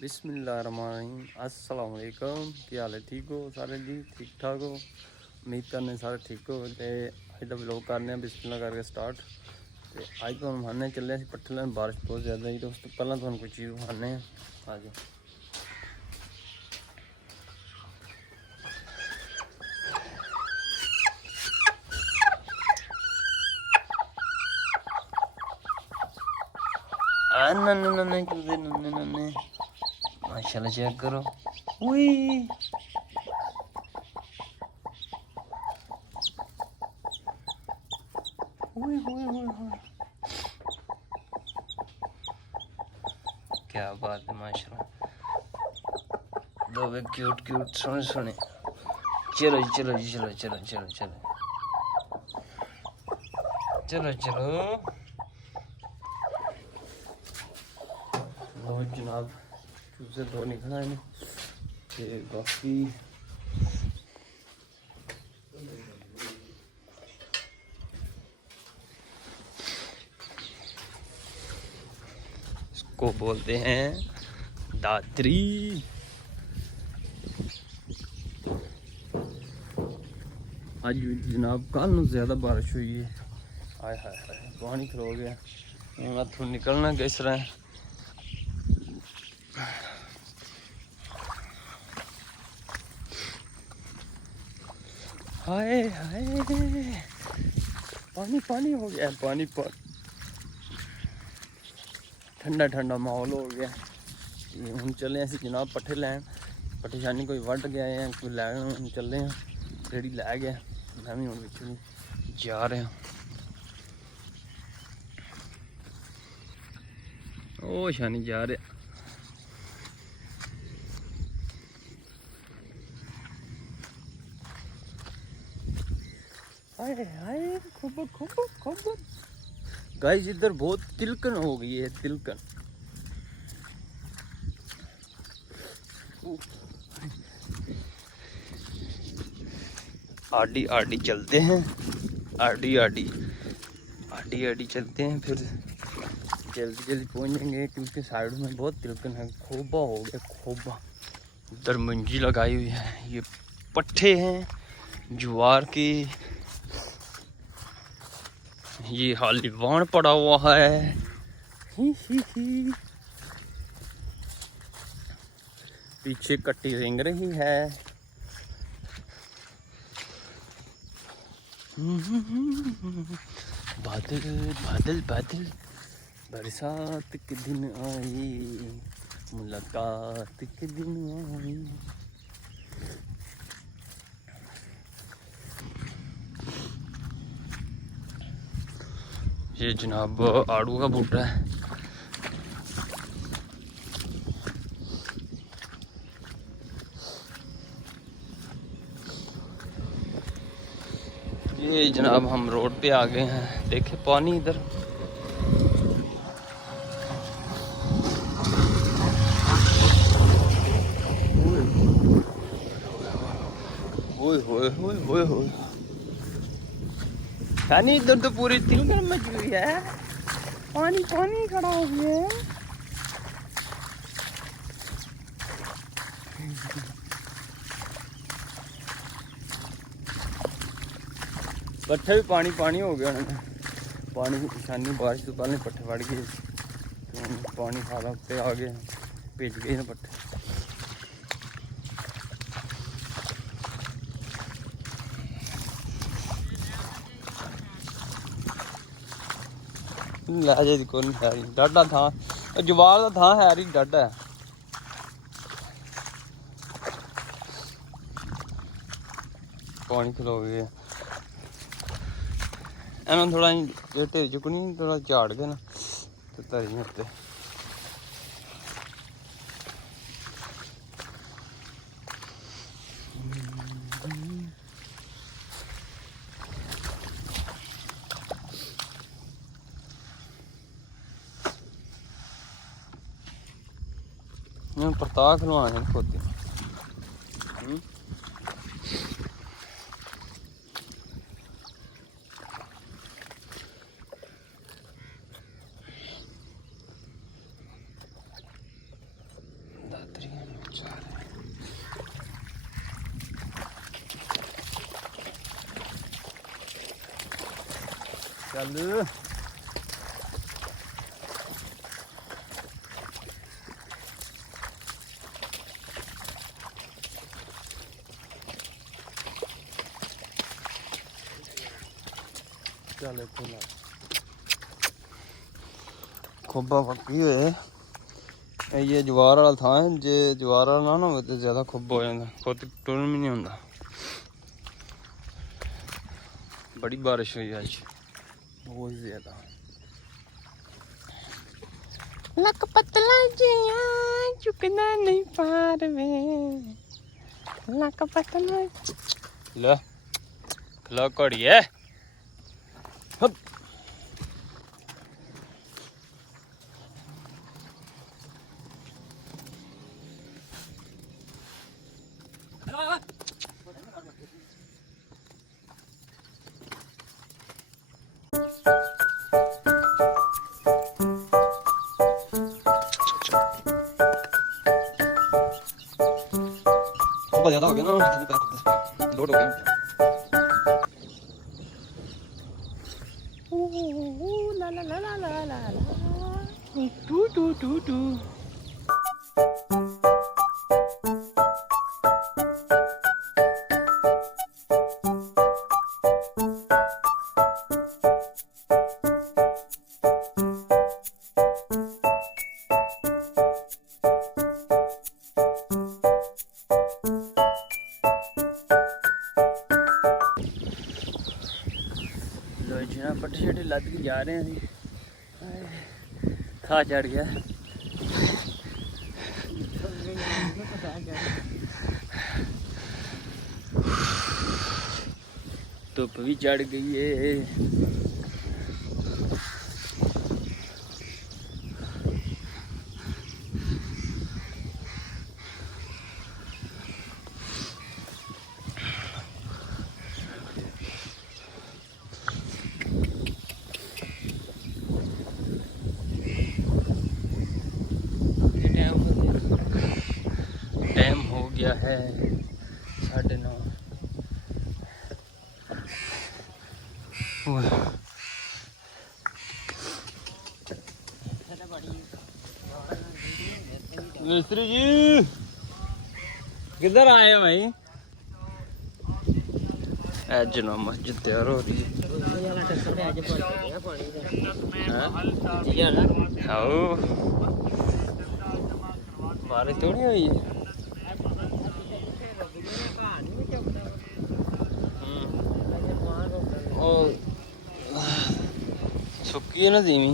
बिस्मिल्लाहिर्रहमानिर्रहीम अस्सलाम वालेकुम। क्या हाल है? ठीक हो सारे जी? ठीक ठाक हो? उम्मीद करने सारे ठीक हो। तो अज का व्लॉग करने बिस्मिल्लाह करके स्टार्ट। तो अज तो हम खाने चले पट्ठे लैन, बारिश बहुत ज़्यादा ही। तो उस तो पहला तो कोई चीज़ खाने आज नन्ने नन्ने चलते नन्ने नन्ने माशाल्लाह चेक करो। हुई हुई हुई हुई हुई, क्या बात है माशाल्लाह। दो वे क्यूट क्यूट सोने सोने। चलो जी चलो जी चलो चलो चलो चलो चलो चलो। लो जनाब चूजे दो निकल आए ते बाकी इसको बोलते हैं दादरी। आज जनाब कल ज़्यादा बारिश हुई है। हाय हाय हाय पानी खलो गया। हूँ इतों निकलना किस तरह? हाय हाय पानी पानी हो गया। पानी ठंडा ठंडा माहौल हो गया। हम चले असी जनाब पट्ठे लैन। पट्ठे शानी कोई वढ़ गया है, कोई लैन चले हैं। रेड़ी लै गया, मैं भी हूँ बिच जा रहा। ओ शानी जा रहा। हाय हाय खबर खबर खबर गाइस, इधर बहुत तिलकन हो गई है। तिलकन आडी आडी चलते हैं। आडी आडी आडी आडी चलते हैं, फिर जल्दी जल्दी पहुंच जाएंगे। क्योंकि साइड में बहुत तिलकन है। खोबा हो गया खोबा। उधर मंजी लगाई हुई है। ये पट्ठे हैं ज्वार की। ये हालीवान पड़ा हुआ है। ही। पीछे कट्टी रेंग रही है। बादल बादल बादल बरसात के दिन आई, मुलाकात के दिन आई। ये जनाब आड़ू का बूटा है। ये जनाब हम रोड पे आ गए हैं। देखे पानी इधर। ओए होए होए होए होए यानी इधर तो पूरी तिलकन मच गई है। पानी पानी खड़ा हो गया है। पट्ठे भी पानी पानी हो गया उन्होंने। पानी निशानी बारिश तो पहले पट्ठे वड़ गए। तो पानी खाला उत्ते आ गए, भिज गए ना पट्ठे। लै जी को है डाडा था जवाल का था है डाडा है। पानी खलो गया। इन्होंने थोड़ा ढेर चुकनी, थोड़ा झाड़ के ना तो धरी उत्ते। परता खलवाने खोते। चल चल खोबा पक्की हुए ये जवार वाला था जे जवार वाला ना हो तो ज्यादा खुब हो जाता खुद टुरन भी नहीं होता। बड़ी बारिश हुई आज बहुत ज्यादा। लक पतला जिया चुकना नहीं पार में लक पतला ला खला कड़िए हप बहुत ज्यादा हो गया ना लोड हो गया। ला ला ला ला ला ला ला टू टू टू टू पट्टी शट्टी लद के जा रहे हैं खा चढ़ गया धुप भी चढ़ गई है। टाइम हो गया है 9:30। मिस्त्री जी किधर आए हैं भाई? आज ना मस्जिद तैयार हो रही है। आओ बारिश थोड़ी हुई है। सुक्की है ना धीमी।